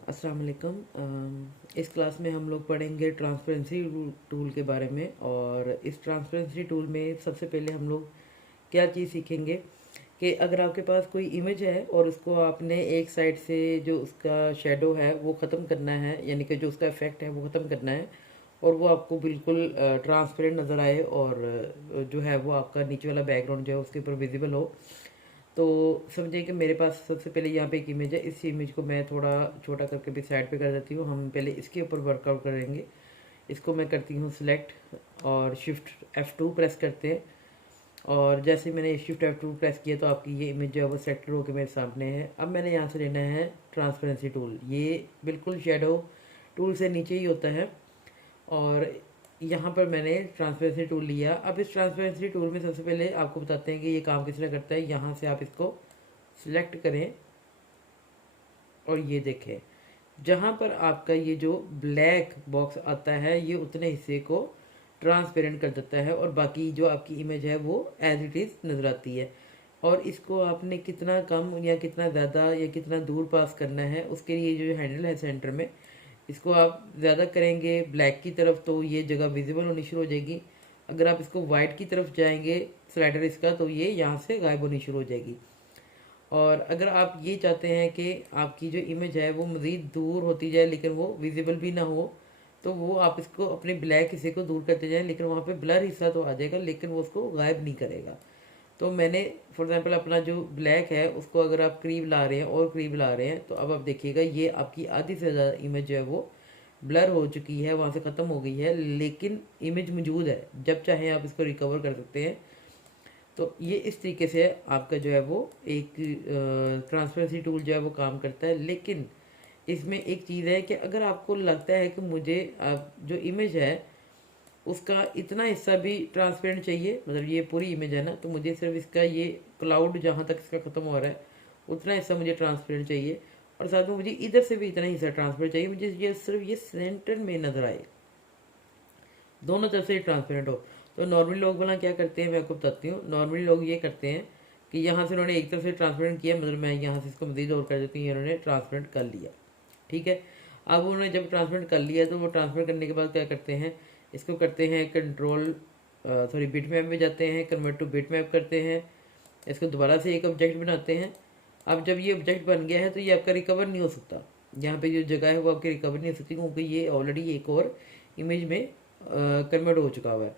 अस्सलाम वालेकुम। इस क्लास में हम लोग पढ़ेंगे ट्रांसपेरेंसी टूल के बारे में। और इस ट्रांसपेरेंसी टूल में सबसे पहले हम लोग क्या चीज़ सीखेंगे कि अगर आपके पास कोई इमेज है और उसको आपने एक साइड से जो उसका शेडो है वो ख़त्म करना है, यानी कि जो उसका इफेक्ट है वो ख़त्म करना है और वो आपको बिल्कुल ट्रांसपेरेंट नज़र आए और जो है वो आपका नीचे वाला बैकग्राउंड जो है उसके ऊपर विजिबल हो। तो समझिए कि मेरे पास सबसे पहले यहाँ पे एक इमेज है। इस इमेज को मैं थोड़ा छोटा करके भी साइड पे कर देती हूँ। हम पहले इसके ऊपर वर्कआउट करेंगे। इसको मैं करती हूँ सिलेक्ट और शिफ्ट F2 प्रेस करते हैं। और जैसे मैंने शिफ्ट F2 प्रेस किया तो आपकी ये इमेज जो है वो सेलेक्ट होकर मेरे सामने है। अब मैंने यहाँ से लेना है ट्रांसपेरेंसी टूल। ये बिल्कुल शेडो टूल से नीचे ही होता है और यहाँ पर मैंने ट्रांसपेरेंसी टूल लिया। अब इस ट्रांसपेरेंसी टूल में सबसे पहले आपको बताते हैं कि ये काम किस तरह करता है। यहाँ से आप इसको सिलेक्ट करें और ये देखें, जहाँ पर आपका ये जो ब्लैक बॉक्स आता है ये उतने हिस्से को ट्रांसपेरेंट कर देता है और बाकी जो आपकी इमेज है वो एज इट इज़ नज़र आती है। और इसको आपने कितना कम या कितना ज़्यादा या कितना दूर पास करना है उसके लिए जो हैंडल है सेंटर में, इसको आप ज़्यादा करेंगे ब्लैक की तरफ तो ये जगह विजिबल होनी शुरू हो जाएगी। अगर आप इसको वाइट की तरफ जाएंगे स्लाइडर इसका, तो ये यहाँ से गायब होनी शुरू हो जाएगी। और अगर आप ये चाहते हैं कि आपकी जो इमेज है वो मज़ीद दूर होती जाए लेकिन वो विजिबल भी ना हो, तो वो आप इसको अपने ब्लैक हिस्से को दूर करते जाएं, लेकिन वहाँ पे ब्लर हिस्सा तो आ जाएगा लेकिन वो उसको गायब नहीं करेगा। तो मैंने फॉर एग्जांपल अपना जो ब्लैक है उसको अगर आप करीब ला रहे हैं और करीब ला रहे हैं तो अब आप देखिएगा ये आपकी आधी से ज़्यादा इमेज जो है वो ब्लर हो चुकी है, वहाँ से ख़त्म हो गई है, लेकिन इमेज मौजूद है। जब चाहें आप इसको रिकवर कर सकते हैं। तो ये इस तरीके से आपका जो है वो एक ट्रांसपेरेंसी टूल जो है वो काम करता है। लेकिन इसमें एक चीज़ है कि अगर आपको लगता है कि मुझे जो इमेज है उसका इतना हिस्सा भी ट्रांसपेरेंट चाहिए, मतलब ये पूरी इमेज है ना, तो मुझे सिर्फ इसका ये क्लाउड जहाँ तक इसका ख़त्म हो रहा है उतना हिस्सा मुझे ट्रांसपेरेंट चाहिए और साथ में मुझे इधर से भी इतना हिस्सा ट्रांसपेरेंट चाहिए। मुझे ये सिर्फ ये सेंटर में नज़र आए, दोनों तरफ से ट्रांसपेरेंट हो। तो नॉर्मली लोग भला क्या करते हैं मैं आपको बताती हूँ। नॉर्मली लोग ये करते हैं कि यहाँ से उन्होंने एक तरफ से ट्रांसपेरेंट किया, मतलब मैं यहाँ से इसको मज़ीद और कर देती हूँ, इन्होंने ट्रांसपेरेंट कर लिया। ठीक है, अब उन्होंने जब ट्रांसपेरेंट कर लिया तो वो ट्रांसपेरेंट करने के बाद क्या करते हैं, इसको करते हैं कंट्रोल बिट मैप में जाते हैं, कन्वर्ट टू बिट मैप करते हैं, इसको दोबारा से एक ऑब्जेक्ट बनाते हैं। अब जब ये ऑब्जेक्ट बन गया है तो ये आपका रिकवर नहीं हो सकता। यहाँ पे जो जगह है वो आपकी रिकवर नहीं हो सकती क्योंकि ये ऑलरेडी एक और इमेज में कन्वर्ट हो चुका हुआ है।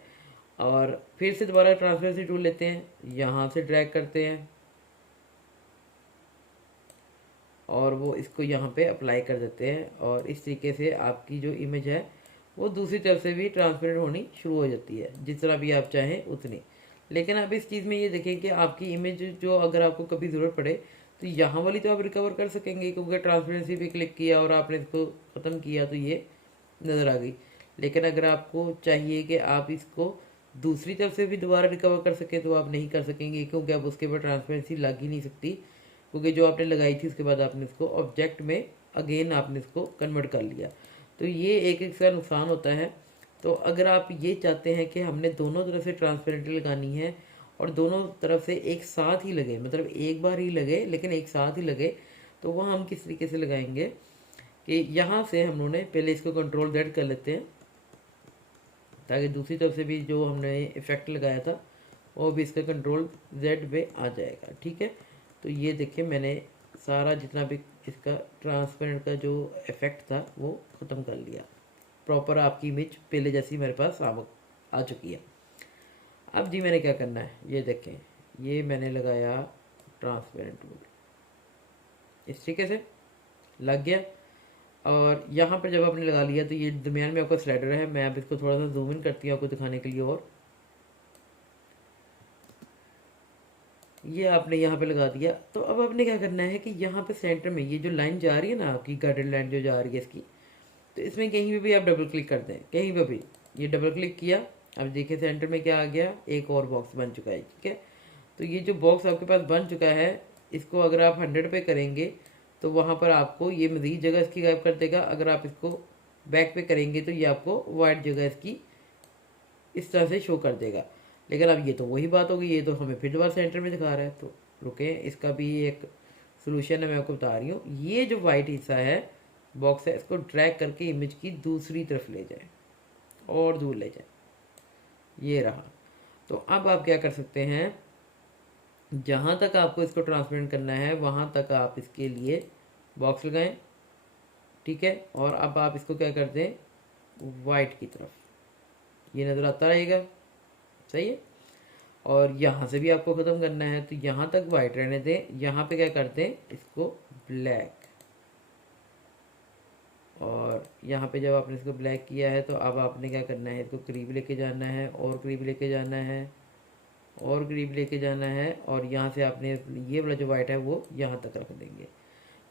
और फिर से दोबारा ट्रांसपेरेंसी टूल लेते हैं, यहाँ से ड्रैग करते हैं और वो इसको यहाँ पे अप्लाई कर देते हैं और इस तरीके से आपकी जो इमेज है वो दूसरी तरफ से भी ट्रांसपेरेंट होनी शुरू हो जाती है, जिस तरह भी आप चाहें उतनी। लेकिन अब इस चीज़ में ये देखें कि आपकी इमेज जो अगर आपको कभी ज़रूरत पड़े तो यहाँ वाली तो आप रिकवर कर सकेंगे क्योंकि ट्रांसपेरेंसी पे क्लिक किया और आपने इसको ख़त्म किया तो ये नज़र आ गई। लेकिन अगर आपको चाहिए कि आप इसको दूसरी तरफ से भी दोबारा रिकवर कर सकें तो आप नहीं कर सकेंगे क्योंकि अब उसके ऊपर ट्रांसपेरेंसी लग ही नहीं सकती, क्योंकि जो आपने लगाई थी उसके बाद आपने इसको ऑब्जेक्ट में अगेन आपने इसको कन्वर्ट कर लिया। तो ये एक इसका नुकसान होता है। तो अगर आप ये चाहते हैं कि हमने दोनों तरफ से ट्रांसपेरेंटी लगानी है और दोनों तरफ से एक साथ ही लगे, मतलब एक बार ही लगे लेकिन एक साथ ही लगे, तो वह हम किस तरीके से लगाएंगे कि यहाँ से हम लोगों ने पहले इसको कंट्रोल Z कर लेते हैं ताकि दूसरी तरफ से भी जो हमने इफेक्ट लगाया था वो भी इसका कंट्रोल Z पे आ जाएगा। ठीक है, तो ये देखिए मैंने सारा जितना भी इसका ट्रांसपेरेंट का जो इफेक्ट था वो ख़त्म कर लिया। प्रॉपर आपकी इमेज पहले जैसी मेरे पास आ चुकी है। अब जी मैंने क्या करना है, ये देखें, ये मैंने लगाया ट्रांसपेरेंट टूल, इस तरीके से लग गया। और यहाँ पर जब आपने लगा लिया तो ये दरमियान में आपका स्लाइडर है। मैं अब इसको थोड़ा सा जूम इन करती हूँ आपको दिखाने के लिए। और ये आपने यहाँ पे लगा दिया। तो अब आपने क्या करना है कि यहाँ पे सेंटर में ये जो लाइन जा रही है ना आपकी गाइडेड लाइन जो जा रही है इसकी, तो इसमें कहीं पे भी आप डबल क्लिक कर दें, कहीं पे भी ये डबल क्लिक किया। अब देखिए सेंटर में क्या आ गया, एक और बॉक्स बन चुका है। ठीक है, तो ये जो बॉक्स आपके पास बन चुका है इसको अगर आप 100 पे करेंगे तो वहाँ पर आपको ये मज़ीद जगह इसकी गायब कर देगा। अगर आप इसको बैक पे करेंगे तो ये आपको वाइट जगह इसकी इस तरह से शो कर देगा। लेकिन अब ये तो वही बात होगी, ये तो हमें फिर दोबारा सेंटर में दिखा रहा है। तो रुके, इसका भी एक सोल्यूशन है, मैं आपको बता रही हूँ। ये जो वाइट हिस्सा है बॉक्स है, इसको ड्रैग करके इमेज की दूसरी तरफ ले जाए और दूर ले जाए, ये रहा। तो अब आप क्या कर सकते हैं, जहाँ तक आपको इसको ट्रांसपेरेंट करना है वहाँ तक आप इसके लिए बॉक्स लगाएं, ठीक है। और अब आप इसको क्या कर दें, वाइट की तरफ, ये नज़र आता रहेगा, सही है। और यहाँ से भी आपको ख़त्म करना है तो यहाँ तक वाइट रहने दें, यहाँ पे क्या करते हैं इसको ब्लैक, और यहाँ पे जब आपने इसको ब्लैक किया है तो अब आपने क्या करना है, इसको करीब लेके जाना है और करीब लेके जाना है और करीब लेके जाना है, और यहाँ से आपने ये वाला जो वाइट है वो यहाँ तक रख देंगे।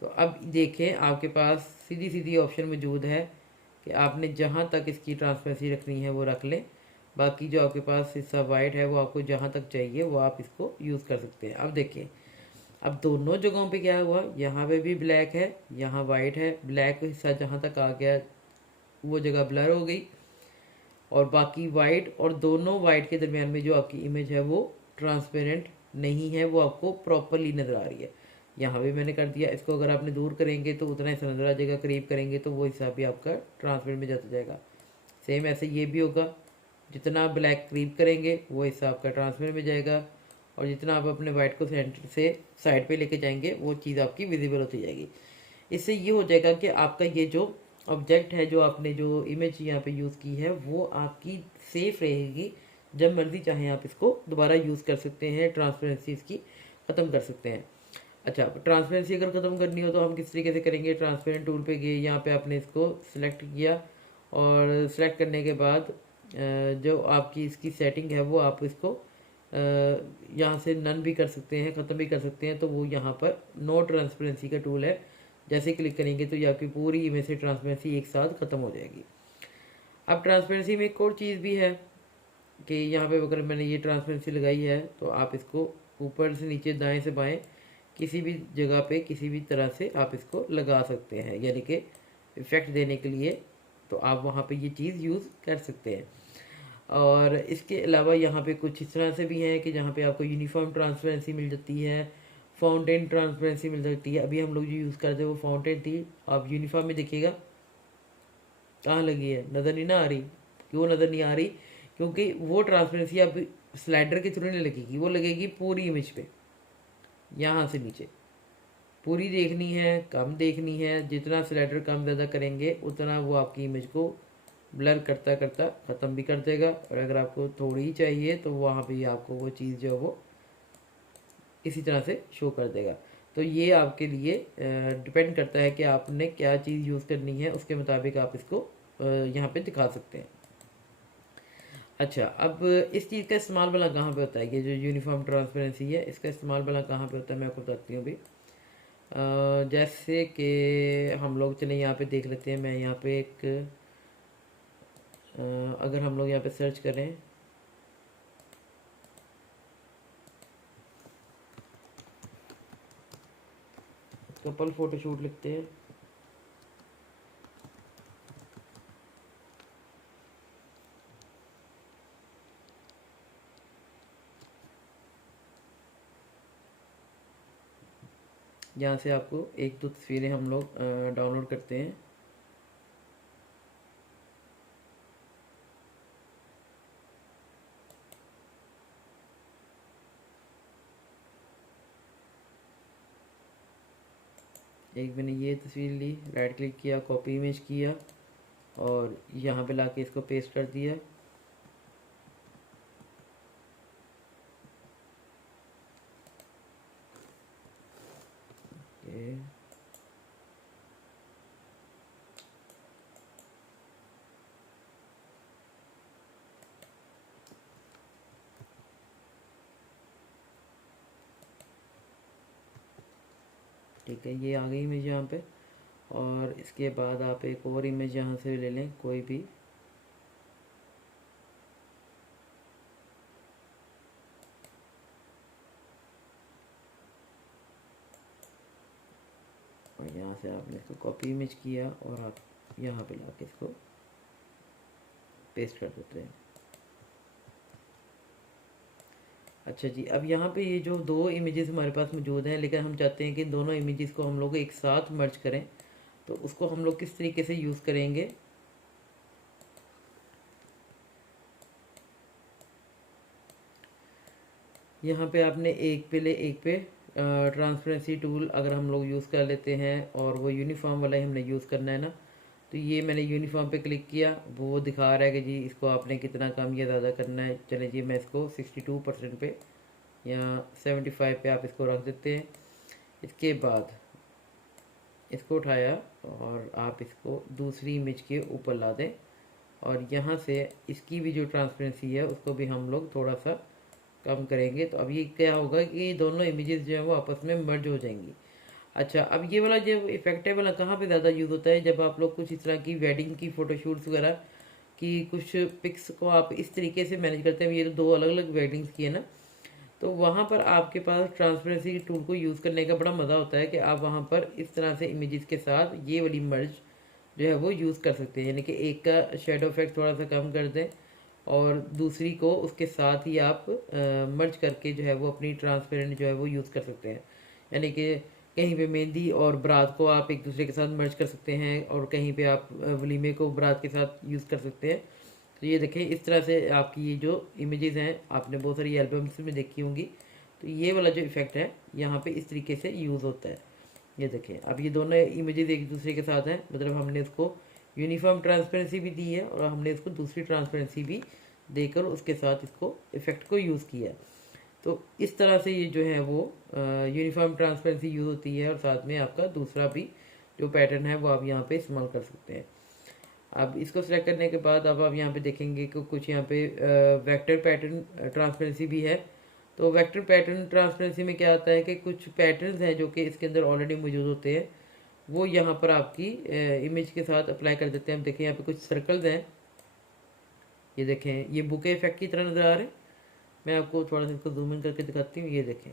तो अब देखें आपके पास सीधी सीधी ऑप्शन मौजूद है कि आपने जहाँ तक इसकी ट्रांसपेरेंसी रखनी है वो रख लें, बाकी जो आपके पास हिस्सा वाइट है वो आपको जहाँ तक चाहिए वो आप इसको यूज़ कर सकते हैं। अब देखिए, अब दोनों जगहों पे क्या हुआ, यहाँ पे भी ब्लैक है, यहाँ वाइट है, ब्लैक हिस्सा जहाँ तक आ गया वो जगह ब्लर हो गई, और बाकी वाइट और दोनों वाइट के दरमियान में जो आपकी इमेज है वो ट्रांसपेरेंट नहीं है, वो आपको प्रॉपरली नज़र आ रही है। यहाँ भी मैंने कर दिया, इसको अगर आपने दूर करेंगे तो उतना हिस्सा नज़र आ जाएगा, करीब करेंगे तो वो हिस्सा भी आपका ट्रांसपेरेंट में जाता जाएगा। सेम ऐसे ये भी होगा, जितना ब्लैक करीब करेंगे वो हिस्सा आपका ट्रांसपेरेंट में जाएगा, और जितना आप अपने वाइट को सेंटर से साइड पे लेके जाएंगे वो चीज़ आपकी विजिबल होती जाएगी। इससे ये हो जाएगा कि आपका ये जो ऑब्जेक्ट है, जो आपने जो इमेज यहाँ पे यूज़ की है वो आपकी सेफ रहेगी, जब मर्जी चाहें आप इसको दोबारा यूज़ कर सकते हैं, ट्रांसपेरेंसी इसकी ख़त्म कर सकते हैं। अच्छा, ट्रांसपेरेंसी अगर ख़त्म करनी हो तो हम किस तरीके से करेंगे, ट्रांसपेरेंट टूल पे गए, यहाँ पे आपने इसको सिलेक्ट किया, और सिलेक्ट करने के बाद जो आपकी इसकी सेटिंग है वो आप इसको यहाँ से नन भी कर सकते हैं, ख़त्म भी कर सकते हैं। तो वो यहाँ पर नो ट्रांसपेरेंसी का टूल है, जैसे क्लिक करेंगे तो ये आपकी पूरी इमेज से ट्रांसपेरेंसी एक साथ ख़त्म हो जाएगी। अब ट्रांसपेरेंसी में एक और चीज़ भी है कि यहाँ पे अगर मैंने ये ट्रांसपेरेंसी लगाई है तो आप इसको ऊपर से नीचे, दाएं से बाएं, किसी भी जगह पे किसी भी तरह से आप इसको लगा सकते हैं, यानी कि इफ़ेक्ट देने के लिए तो आप वहाँ पे ये चीज़ यूज़ कर सकते हैं। और इसके अलावा यहाँ पे कुछ इस तरह से भी हैं कि जहाँ पे आपको यूनिफॉर्म ट्रांसपेरेंसी मिल जाती है, फाउंटेन ट्रांसपेरेंसी मिल सकती है। अभी हम लोग जो यूज़ करते हैं वो फाउंटेन थी, आप यूनिफॉर्म में देखिएगा कहाँ लगी है, नज़र नहीं ना आ रही। क्यों नज़र नहीं आ रही, क्योंकि वो ट्रांसपेरेंसी अब स्लाइडर के थ्रू नहीं लगेगी, वो लगेगी पूरी इमेज पे, यहाँ से नीचे पूरी देखनी है, कम देखनी है, जितना स्लाइडर कम ज़्यादा करेंगे उतना वो आपकी इमेज को ब्लर करता करता ख़त्म भी कर देगा, और अगर आपको थोड़ी ही चाहिए तो वहाँ पे आपको वो चीज़ जो है वो इसी तरह से शो कर देगा। तो ये आपके लिए डिपेंड करता है कि आपने क्या चीज़ यूज़ करनी है, उसके मुताबिक आप इसको यहाँ पे दिखा सकते हैं। अच्छा, अब इस चीज़ का इस्तेमाल भला कहाँ पे होता है, ये जो यूनिफॉर्म ट्रांसपेरेंसी है इसका इस्तेमाल भला कहाँ पे होता है, मैं आपको बताती हूँ अभी। जैसे कि हम लोग चले यहाँ पे देख लेते हैं, मैं यहाँ पे एक अगर हम लोग यहाँ पे सर्च करें कपल फोटोशूट लिखते हैं, यहाँ से आपको एक दो तस्वीरें हम लोग डाउनलोड करते हैं। एक मैंने ये तस्वीर ली, राइट क्लिक किया, कॉपी इमेज किया, और यहाँ पे लाके इसको पेस्ट कर दिया। ठीक है, ये आ गई इमेज यहाँ पे, और इसके बाद आप एक और इमेज यहाँ से ले लें कोई भी, और यहाँ से आपने इसको कॉपी इमेज किया और आप यहाँ पे लाके इसको पेस्ट कर देते हैं। अच्छा जी, अब यहाँ पे ये जो दो इमेजेस हमारे पास मौजूद हैं, लेकिन हम चाहते हैं कि दोनों इमेजेस को हम लोग एक साथ मर्ज करें, तो उसको हम लोग किस तरीके से यूज़ करेंगे। यहाँ पे आपने एक पे ट्रांसपेरेंसी टूल अगर हम लोग यूज़ कर लेते हैं और वो यूनिफॉर्म वाला ही हमने यूज़ करना है ना, तो ये मैंने यूनिफॉर्म पे क्लिक किया, वो दिखा रहा है कि जी इसको आपने कितना कम या ज़्यादा करना है। चले जी मैं इसको 62% पे या 75 पे आप इसको रख देते हैं। इसके बाद इसको उठाया और आप इसको दूसरी इमेज के ऊपर ला दें और यहाँ से इसकी भी जो ट्रांसपेरेंसी है उसको भी हम लोग थोड़ा सा कम करेंगे। तो अब ये क्या होगा कि दोनों इमेजेस जो है वो आपस में मर्ज हो जाएंगी। अच्छा, अब ये वाला जो इफेक्ट है वाला कहाँ पे ज़्यादा यूज़ होता है, जब आप लोग कुछ इस तरह की वेडिंग की फ़ोटोशूट्स वगैरह की कुछ पिक्स को आप इस तरीके से मैनेज करते हैं। ये तो दो अलग अलग वेडिंग्स की है ना, तो वहाँ पर आपके पास ट्रांसपेरेंसी टूल को यूज़ करने का बड़ा मज़ा होता है कि आप वहाँ पर इस तरह से इमेजेस के साथ ये वाली मर्ज जो है वो यूज़ कर सकते हैं। यानी कि एक का शेडो इफेक्ट थोड़ा सा कम कर दें और दूसरी को उसके साथ ही आप मर्ज करके जो है वो अपनी ट्रांसपेरेंट जो है वो यूज़ कर सकते हैं। यानी कि कहीं पे मेहंदी और बारात को आप एक दूसरे के साथ मर्ज कर सकते हैं और कहीं पे आप वलीमे को बारात के साथ यूज़ कर सकते हैं। तो ये देखें, इस तरह से आपकी ये जो इमेजेस हैं आपने बहुत सारी एल्बम्स में देखी होंगी, तो ये वाला जो इफेक्ट है यहाँ पे इस तरीके से यूज़ होता है। ये देखें, अब ये दोनों इमेजेस एक दूसरे के साथ हैं, मतलब हमने इसको यूनिफॉर्म ट्रांसपेरेंसी भी दी है और हमने इसको दूसरी ट्रांसपेरेंसी भी देकर उसके साथ इसको इफेक्ट को यूज़ किया है। तो इस तरह से ये जो है वो यूनिफॉर्म ट्रांसपेरेंसी यूज़ होती है और साथ में आपका दूसरा भी जो पैटर्न है वो आप यहाँ पे इस्तेमाल कर सकते हैं। अब इसको सेलेक्ट करने के बाद अब आप यहाँ पे देखेंगे कि कुछ यहाँ पे वेक्टर पैटर्न ट्रांसपेरेंसी भी है। तो वेक्टर पैटर्न ट्रांसपेरेंसी में क्या आता है कि कुछ पैटर्न्स हैं जो कि इसके अंदर ऑलरेडी मौजूद होते हैं, वो यहाँ पर आपकी इमेज के साथ अप्लाई कर देते हैं। अब देखें यहाँ पे कुछ सर्कल्स हैं, ये देखें ये बुके इफेक्ट की तरह नज़र आ रहे हैं। मैं आपको थोड़ा सा इसको जूम इन करके दिखाती हूँ। ये देखें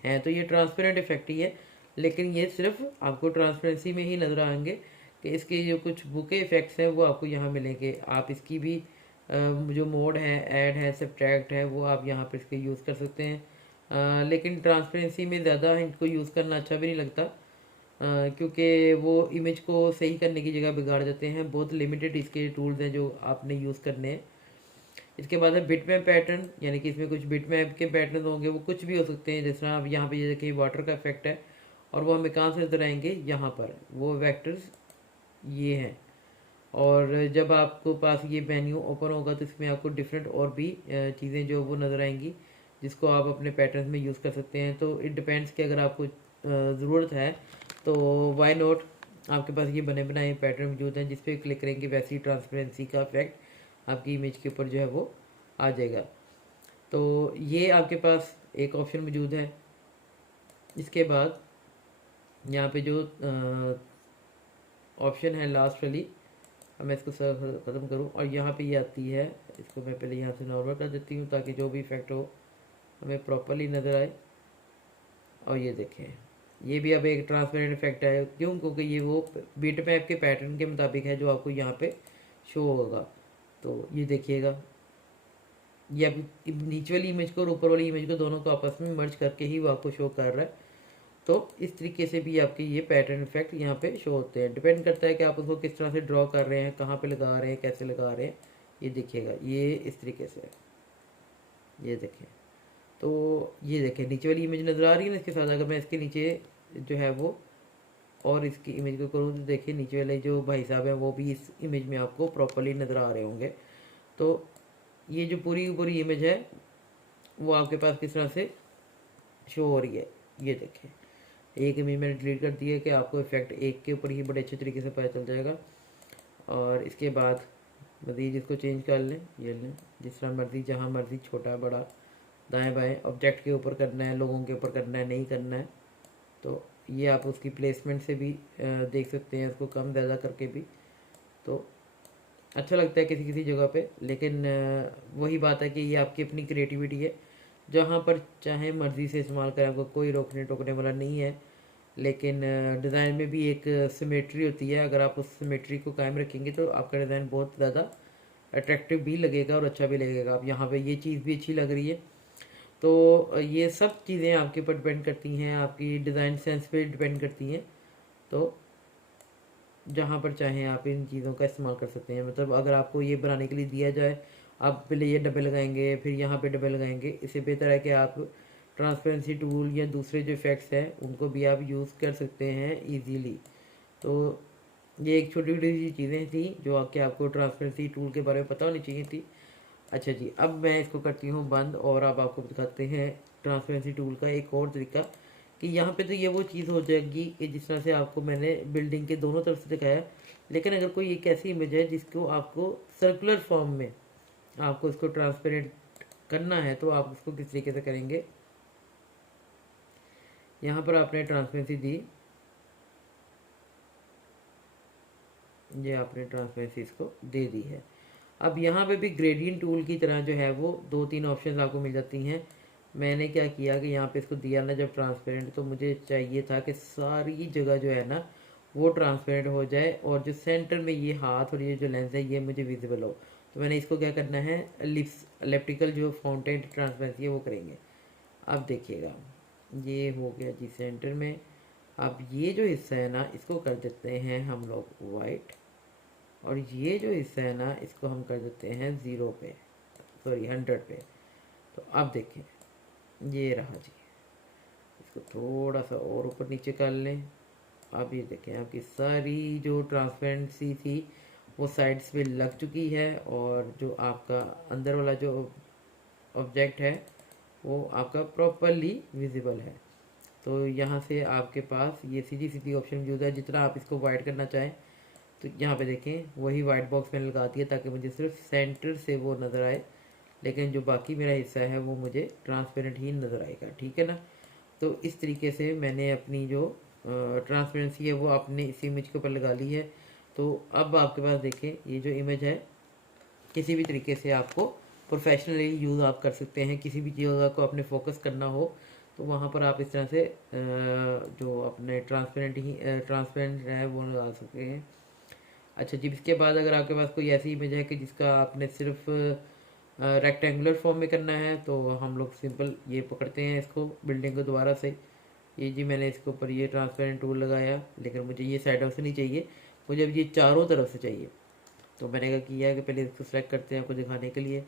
हैं तो ये ट्रांसपेरेंट इफेक्ट ही है, लेकिन ये सिर्फ आपको ट्रांसपेरेंसी में ही नज़र आएंगे कि इसके जो कुछ बुके इफेक्ट्स हैं वो आपको यहाँ मिलेंगे। आप इसकी भी जो मोड है, ऐड है, सब्ट्रैक्ट है, वो आप यहाँ पर इसके यूज़ कर सकते हैं। लेकिन ट्रांसपेरेंसी में ज़्यादा इनको यूज़ करना अच्छा भी नहीं लगता, क्योंकि वो इमेज को सही करने की जगह बिगाड़ देते हैं। बहुत लिमिटेड इसके टूल्स हैं जो आपने यूज़ करने हैं। इसके बाद है बिट मैप पैटर्न, यानी कि इसमें कुछ बिट मैप के पैटर्न होंगे, वो कुछ भी हो सकते हैं। जैसे अब यहाँ पे ये देखिए वाटर का इफेक्ट है और वो हमें कहाँ से नजर आएंगे, यहाँ पर वो वेक्टर्स ये हैं। और जब आपको पास ये मेन्यू ओपन होगा तो इसमें आपको डिफरेंट और भी चीज़ें जो वो नज़र आएंगी जिसको आप अपने पैटर्न में यूज़ कर सकते हैं। तो इट डिपेंड्स कि अगर आपको ज़रूरत है तो वाई नॉट, आपके पास ये बने बनाए पैटर्न मौजूद हैं, जिस पे क्लिक करेंगे वैसी ट्रांसपेरेंसी का इफेक्ट आपकी इमेज के ऊपर जो है वो आ जाएगा। तो ये आपके पास एक ऑप्शन मौजूद है। इसके बाद यहाँ पे जो ऑप्शन है लास्ट वाली, अब मैं इसको ख़त्म करूँ और यहाँ पे ये आती है, इसको मैं पहले यहाँ से नॉर्मल कर देती हूँ ताकि जो भी इफेक्ट हो हमें प्रॉपरली नज़र आए। और ये देखें, ये भी अब एक ट्रांसपेरेंट इफेक्ट है। क्यों? क्योंकि ये वो बिट मैप के पैटर्न के मुताबिक है जो आपको यहाँ पे शो होगा। तो ये देखिएगा, ये अब नीचे वाली इमेज को और ऊपर वाली इमेज को दोनों को आपस में मर्ज करके ही वो आपको शो कर रहा है। तो इस तरीके से भी आपके ये पैटर्न इफेक्ट यहाँ पे शो होते हैं। डिपेंड करता है कि आप उसको किस तरह से ड्रॉ कर रहे हैं, कहाँ पे लगा रहे हैं, कैसे लगा रहे हैं। ये देखिएगा, ये इस तरीके से है, ये देखें। तो ये देखें नीचे वाली इमेज नज़र आ रही है ना, इसके साथ अगर मैं इसके नीचे जो है वो और इसकी इमेज को करूँ तो देखिए नीचे वाले जो भाई साहब हैं वो भी इस इमेज में आपको प्रॉपरली नज़र आ रहे होंगे। तो ये जो पूरी इमेज है वो आपके पास किस तरह से शो हो रही है, ये देखें। एक इमेज मैंने डिलीट कर दी है कि आपको इफेक्ट एक के ऊपर ही बड़े अच्छे तरीके से पता चल जाएगा। और इसके बाद मज़ीद इसको चेंज कर लें, ये लें जिस तरह मर्ज़ी, जहाँ मर्ज़ी, छोटा बड़ा, दाएं बाएं, ऑब्जेक्ट के ऊपर करना है, लोगों के ऊपर करना है, नहीं करना है। तो ये आप उसकी प्लेसमेंट से भी देख सकते हैं, उसको कम ज़्यादा करके भी। तो अच्छा लगता है किसी किसी जगह पे, लेकिन वही बात है कि ये आपकी अपनी क्रिएटिविटी है, जहाँ पर चाहे मर्ज़ी से इस्तेमाल करें, आपको कोई रोकने टोकने वाला नहीं है। लेकिन डिज़ाइन में भी एक सिमेट्री होती है, अगर आप उस सिमेट्री को कायम रखेंगे तो आपका डिज़ाइन बहुत ज़्यादा अट्रैक्टिव भी लगेगा और अच्छा भी लगेगा। अब यहाँ पे ये चीज़ भी अच्छी लग रही है। तो ये सब चीज़ें आपके ऊपर डिपेंड करती हैं, आपकी डिज़ाइन सेंस पे डिपेंड करती हैं। तो जहाँ पर चाहें आप इन चीज़ों का इस्तेमाल कर सकते हैं। मतलब अगर आपको ये बनाने के लिए दिया जाए, आप पहले ये डब्बे लगाएंगे, फिर यहाँ पे डब्बे लगाएंगे, इससे बेहतर है कि आप ट्रांसपेरेंसी टूल या दूसरे जो इफ़ेक्ट्स हैं उनको भी आप यूज़ कर सकते हैं इजीली। तो ये एक छोटी छोटी सी चीज़ें थी जो आपको ट्रांसपेरेंसी टूल के बारे में पता होनी चाहिए थी। अच्छा जी, अब मैं इसको करती हूँ बंद और अब आपको दिखाते हैं ट्रांसपेरेंसी टूल का एक और तरीका कि यहाँ पे तो ये वो चीज़ हो जाएगी कि जिस तरह से आपको मैंने बिल्डिंग के दोनों तरफ से दिखाया। लेकिन अगर कोई एक ऐसी इमेज है जिसको आपको सर्कुलर फॉर्म में आपको इसको ट्रांसपेरेंट करना है तो आप उसको किस तरीके से करेंगे। यहाँ पर आपने ट्रांसपेरेंसी दी, ये आपने ट्रांसपेरेंसी इसको दे दी है। अब यहाँ पे भी ग्रेडियंट टूल की तरह जो है वो 2-3 ऑप्शंस आपको मिल जाती हैं। मैंने क्या किया कि यहाँ पे इसको दिया ना जब ट्रांसपेरेंट, तो मुझे चाहिए था कि सारी जगह जो है ना वो ट्रांसपेरेंट हो जाए और जो सेंटर में ये हाथ और ये जो लेंस है ये मुझे विजिबल हो। तो मैंने इसको क्या करना है, एलिप्टिकल जो फाउंटेन ट्रांसपेरेंसी है वो करेंगे। अब देखिएगा ये हो गया जी सेंटर में। अब ये जो हिस्सा है ना इसको कर देते हैं हम लोग वाइट, और ये जो हिस्सा है ना इसको हम कर देते हैं 0 पे, सॉरी 100 पे। तो अब देखें ये रहा जी, इसको थोड़ा सा और ऊपर नीचे कर लें। अब ये देखें आपकी सारी जो ट्रांसपेरेंसी थी वो साइड्स पे लग चुकी है और जो आपका अंदर वाला जो ऑब्जेक्ट है वो आपका प्रॉपरली विजिबल है। तो यहाँ से आपके पास ये सीधी सीधी ऑप्शन मौजूद है। जितना आप इसको वाइड करना चाहें तो यहाँ पे देखें वही वाइट बॉक्स मैंने लगा दिया ताकि मुझे सिर्फ सेंटर से वो नज़र आए, लेकिन जो बाकी मेरा हिस्सा है वो मुझे ट्रांसपेरेंट ही नज़र आएगा। ठीक है ना। तो इस तरीके से मैंने अपनी जो ट्रांसपेरेंसी है वो अपने इस इमेज के ऊपर लगा ली है। तो अब आपके पास देखें ये जो इमेज है किसी भी तरीके से आपको प्रोफेशनली यूज़ आप कर सकते हैं। किसी भी जगह को अपने फोकस करना हो तो वहाँ पर आप इस तरह से जो अपने ट्रांसपेरेंट है वो लगा सकते हैं। अच्छा जी, इसके बाद अगर आपके पास कोई ऐसी इमेज है कि जिसका आपने सिर्फ रेक्टेंगुलर फॉर्म में करना है तो हम लोग सिंपल ये पकड़ते हैं इसको बिल्डिंग को दोबारा से। ये जी मैंने इसके ऊपर ये ट्रांसपेरेंट टूल लगाया, लेकिन मुझे ये साइडों से नहीं चाहिए, मुझे अब ये चारों तरफ से चाहिए। तो मैंने क्या किया कि पहले इसको सेलेक्ट करते हैं आपको दिखाने के लिए।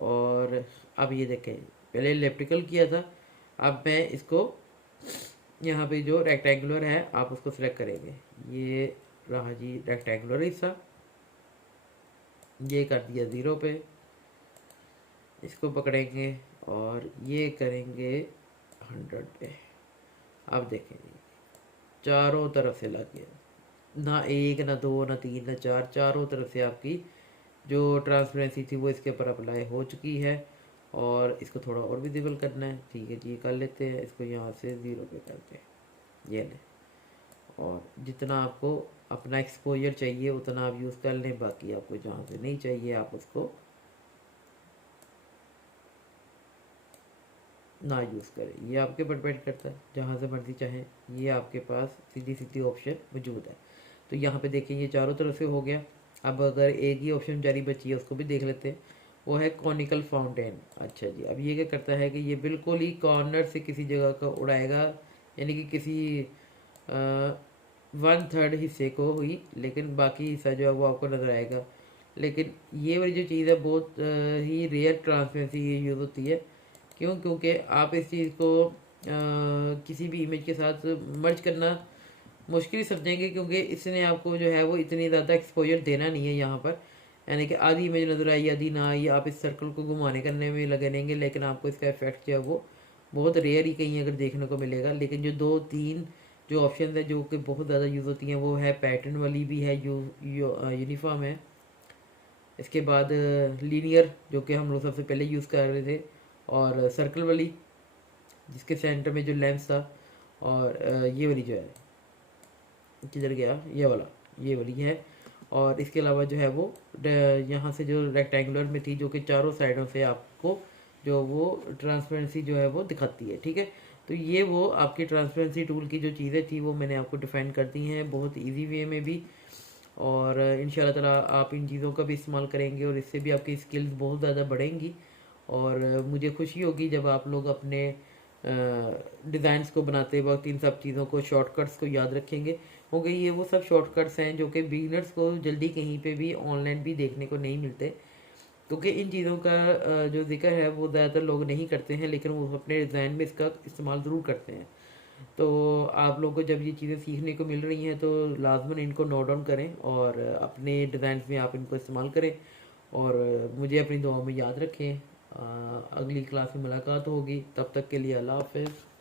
और अब ये देखें पहले इलेक्ट्रिकल किया था, अब मैं इसको यहाँ पे जो रेक्टेंगुलर है आप उसको सिलेक्ट करेंगे। ये रहा जी रेक्टेंगुलर हिस्सा, ये कर दिया 0 पे, इसको पकड़ेंगे और ये करेंगे 100 पे। अब देखें चारों तरफ से लग गया, ना एक ना दो ना तीन ना चार, चारों तरफ से आपकी जो ट्रांसपेरेंसी थी वो इसके ऊपर अप्लाई हो चुकी है। और इसको थोड़ा और विजिबल करना है, ठीक है जी कर लेते हैं, इसको यहाँ से 0 पे करते हैं ये लें। और जितना आपको अपना एक्सपोजर चाहिए उतना आप यूज़ कर लें, बाकी आपको जहाँ से नहीं चाहिए आप उसको ना यूज़ करें। ये आपके ऊपर डिपेंड करता है, जहाँ से मर्जी चाहें। ये आपके पास सीधी सीधी ऑप्शन मौजूद है। तो यहाँ पे देखिए ये चारों तरफ से हो गया। अब अगर एक ही ऑप्शन जारी बची है उसको भी देख लेते हैं, वो है कॉनिकल फाउंटेन। अच्छा जी, अब ये क्या करता है कि ये बिल्कुल ही कॉर्नर से किसी जगह का उड़ाएगा, यानी कि किसी 1/3 हिस्से को हुई, लेकिन बाकी हिस्सा जो है वो आपको नज़र आएगा। लेकिन ये वाली जो चीज़ है बहुत ही रेयर ट्रांसपेरेंसी ये यूज़ होती है। क्यों? क्योंकि आप इस चीज़ को किसी भी इमेज के साथ मर्ज करना मुश्किल समझेंगे, क्योंकि इसने आपको जो है वो इतनी ज़्यादा एक्सपोजर देना नहीं है यहाँ पर। यानी कि आधी इमेज नज़र आई आधी ना आई, आप इस सर्कल को घुमाने करने में लगे रहेंगे, लेकिन आपको इसका इफेक्ट जो है वो बहुत रेयर ही कहीं अगर देखने को मिलेगा। लेकिन जो 2-3 जो ऑप्शन है जो कि बहुत ज़्यादा यूज़ होती हैं वो है पैटर्न वाली भी है, यूनिफॉर्म है। इसके बाद लीनियर जो कि हम लोग सबसे पहले यूज़ कर रहे थे, और सर्कल वाली जिसके सेंटर में जो लेंस था, और ये वाली जो है किधर गया ये वाली है। और इसके अलावा जो है वो यहाँ से जो रेक्टेंगुलर में थी जो कि चारों साइडों से आपको जो वो ट्रांसपेरेंसी जो है वो दिखाती है। ठीक है, तो ये वो आपकी ट्रांसपेरेंसी टूल की जो चीज़ें थी वो मैंने आपको डिफ़ाइन कर दी हैं बहुत इजी वे में भी। और इंशाल्लाह ताला आप इन चीज़ों का भी इस्तेमाल करेंगे और इससे भी आपकी स्किल्स बहुत ज़्यादा बढ़ेंगी। और मुझे खुशी होगी जब आप लोग अपने डिज़ाइंस को बनाते वक्त इन सब चीज़ों को, शॉर्टकट्स को याद रखेंगे। हो गई, ये वो सब शॉर्टकट्स हैं जो कि बिगिनर्स को जल्दी कहीं पे भी ऑनलाइन भी देखने को नहीं मिलते, क्योंकि इन चीज़ों का जो जिक्र है वो ज़्यादातर लोग नहीं करते हैं, लेकिन वो अपने डिज़ाइन में इसका इस्तेमाल ज़रूर करते हैं। तो आप लोगों को जब ये चीज़ें सीखने को मिल रही हैं तो लाजमन इनको नोट डाउन करें और अपने डिज़ाइन में आप इनको इस्तेमाल करें, और मुझे अपनी दुआओं में याद रखें। अगली क्लास में मुलाकात होगी, तब तक के लिए अल्लाह हाफ़िज़।